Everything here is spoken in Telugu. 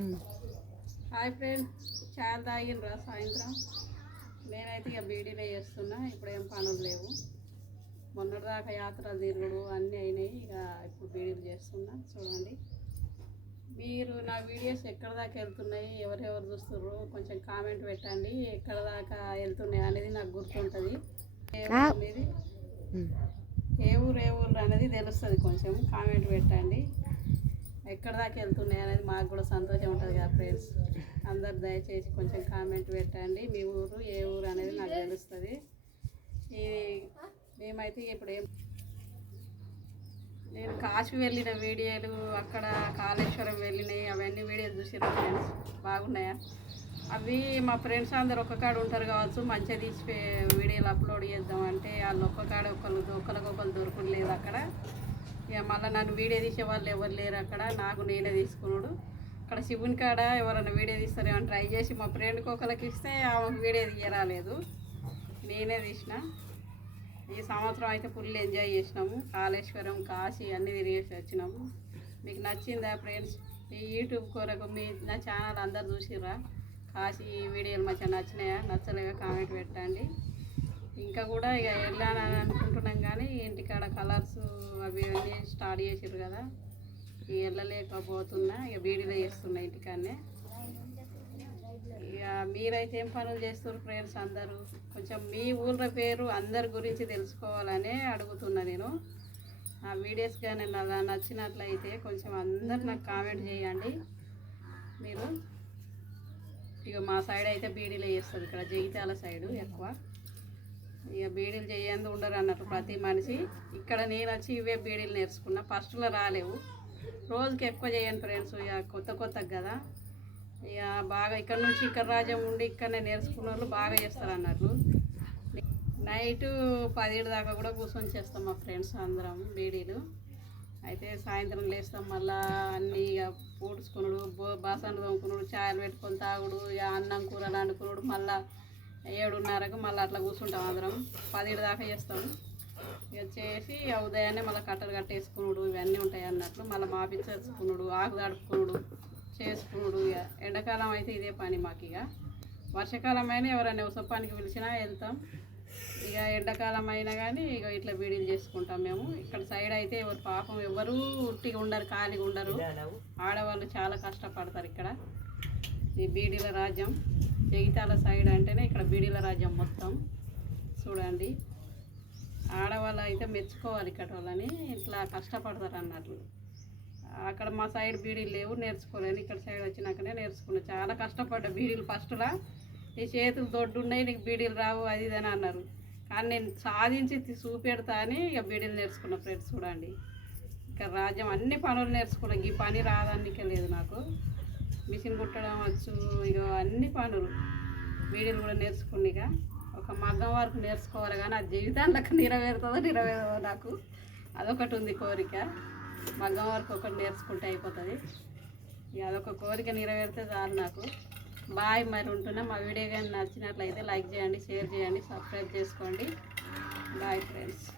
హాయ్ ఫ్రెండ్స్, చాయ్ తాగినరా సాయంత్రం? నేనైతే ఇక బీడీలో చేస్తున్నా. ఇప్పుడు ఏం పనులు లేవు. మొన్నటిదాకా యాత్రలు తిరుగుడు అన్నీ అయినాయి. ఇక ఇప్పుడు బీడీలు చేస్తున్నా. చూడండి, మీరు నా వీడియోస్ ఎక్కడ దాకా వెళ్తున్నాయి, ఎవరెవరు చూస్తుర్రు కొంచెం కామెంట్ పెట్టండి. ఎక్కడ దాకా వెళ్తున్నాయి అనేది నాకు గుర్తుంటుంది. మీది ఏ ఊరు అనేది తెలుస్తుంది. కొంచెం కామెంట్ పెట్టండి. ఎక్కడ దాకా వెళ్తున్నాయి అనేది మాకు కూడా సంతోషం ఉంటుంది కదా ఫ్రెండ్స్. అందరు దయచేసి కొంచెం కామెంట్ పెట్టండి. మీ ఊరు ఏ ఊరు అనేది నాకు తెలుస్తుంది. ఈ మేమైతే ఇప్పుడు నేను కాశీ వెళ్ళిన వీడియోలు, అక్కడ కాళేశ్వరం వెళ్ళినాయి, అవన్నీ వీడియోలు చూసారు ఫ్రెండ్స్. బాగున్నాయా? అవి మా ఫ్రెండ్స్ అందరు ఒక్కకాడ ఉంటారు కావచ్చు, మంచిగా తీసి వీడియోలు అప్లోడ్ చేద్దామంటే వాళ్ళు ఒక్కకాడ ఒకరికొకరు దొరకలేదు అక్కడ. ఇక మళ్ళీ నన్ను వీడియో తీసే వాళ్ళు ఎవరు లేరు అక్కడ. నాకు నేనే తీసుకున్నాడు. అక్కడ శివుని కాడ ఎవరైనా వీడియో తీస్తారేమో ట్రై చేసి మా ఫ్రెండ్కి ఒకరికి ఇస్తే ఆమెకు వీడియో తీయరాలేదు. నేనే తీసిన. ఈ సంవత్సరం అయితే ఫుల్ ఎంజాయ్ చేసినాము. కాళేశ్వరం, కాశీ అన్నీ తిరిగేసి వచ్చినాము. మీకు నచ్చిందా ఫ్రెండ్స్? ఈ యూట్యూబ్ కొరకు నా ఛానల్ అందరు చూసిర్రా? కాశీ వీడియోలు మంచిగా నచ్చినాయా, నచ్చలేగా కామెంట్ పెట్టండి. ఇంకా కూడా ఇక వెళ్ళాలని అనుకుంటున్నాం, కానీ ఇంటికాడ కలర్స్ అవి అన్నీ స్టార్ట్ చేసారు కదా, ఇక వెళ్ళలేకపోతున్నా. ఇక బీడీలో చేస్తున్నా ఇంటికాడనే. ఇక మీరైతే ఏం పనులు చేస్తారు ఫ్రెండ్స్? అందరూ కొంచెం మీ ఊళ్ళ పేరు అందరి గురించి తెలుసుకోవాలనే అడుగుతున్నా నేను. ఆ వీడియోస్ కానీ నచ్చినట్లయితే కొంచెం అందరు నాకు కామెంట్ చేయండి మీరు. ఇక మా సైడ్ అయితే బీడీలో చేస్తుంది, ఇక్కడ జగిత్యాల సైడు ఎక్కువ. ఇక బీడీలు చేయందు ఉండరు అన్నట్టు ప్రతి మనిషి. ఇక్కడ నేను వచ్చి ఇవే బీడీలు నేర్చుకున్నా. ఫస్ట్లో రాలేవు, రోజుకి ఎక్కువ చేయను ఫ్రెండ్స్. ఇక కొత్తగా కదా, ఇక బాగా ఇక్కడ నుంచి ఇక్కడ రాజ్యం ఉండి ఇక్కడనే నేర్చుకున్న వాళ్ళు బాగా చేస్తారు అన్నట్టు. నైటు 10 దాకా కూడా కూర్చొని చేస్తాం మా ఫ్రెండ్స్ అందరం బీడీలు. అయితే సాయంత్రం లేస్తాం, మళ్ళీ అన్నీ ఇక పూడ్చుకున్నాడు, బాసనలు తోముకున్నాడు, చాయలు పెట్టుకొని తాగుడు, ఇక అన్నం కూరలు వండుకున్నాడు. మళ్ళీ 7:30కు మళ్ళీ అట్లా కూర్చుంటాం అందరం. 10 దాకా చేస్తాం. ఇక చేసి ఉదయాన్నే మళ్ళీ కట్టలు కట్టేసుకున్నాడు, ఇవన్నీ ఉంటాయి అన్నట్లు. మళ్ళీ మాపించేసుకున్నాడు, ఆకు తడుపుకున్నాడు, చేసుకున్నాడు. ఇక ఎండాకాలం అయితే ఇదే పని మాకు. ఇక వర్షాకాలం అయినా ఎవరైనా పనికి పిలిచినా వెళ్తాం. ఇక ఎండాకాలం అయినా కానీ ఇక ఇట్లా బీడీలు చేసుకుంటాం మేము. ఇక్కడ సైడ్ అయితే ఎవరు పాపం ఎవరు ఉట్టిగా ఉండరు, ఖాళీగా ఉండరు. ఆడవాళ్ళు చాలా కష్టపడతారు ఇక్కడ. ఈ బీడీల రాజ్యం జగిత్యాల సైడ్ అంటేనే ఇక్కడ బీడీల రాజ్యం మొత్తం. చూడండి, ఆడవాళ్ళు అయితే మెచ్చుకోవాలి ఇక్కడ వాళ్ళని, ఇట్లా కష్టపడతారు అన్నట్లు. అక్కడ మా సైడ్ బీడీలు లేవు, నేర్చుకోలేను. ఇక్కడ సైడ్ వచ్చినాకనే నేర్చుకున్నాను. చాలా కష్టపడ్డా బీడీలు. ఫస్ట్లా ఈ చేతులు దొడ్డు ఉన్నాయి, నీకు బీడీలు రావు అది ఇది అని అన్నారు. కానీ నేను సాధించి చూపెడతా అని ఇక బీడీలు నేర్చుకున్నా ఫ్రెండ్స్. చూడండి, ఇక్కడ రాజ్యం అన్ని పనులు నేర్చుకున్నా. ఈ పని రాదానికే లేదు నాకు. మిషన్ కుట్టడం వచ్చు, ఇక అన్ని పనులు బీడీలు కూడా నేర్చుకుని. ఇక ఒక మగ్గం వరకు నేర్చుకోవాలి, కానీ అది జీవితానికి నెరవేరుతుందో నాకు అదొకటి ఉంది కోరిక. మగ్గం వరకు ఒకటి నేర్చుకుంటే అయిపోతుంది. ఇక అదొక కోరిక నెరవేరితే చాలు నాకు. బాయ్, మరి ఉంటున్నా. మా వీడియో కానీ నచ్చినట్లయితే లైక్ చేయండి, షేర్ చేయండి, సబ్స్క్రైబ్ చేసుకోండి. Bye friends.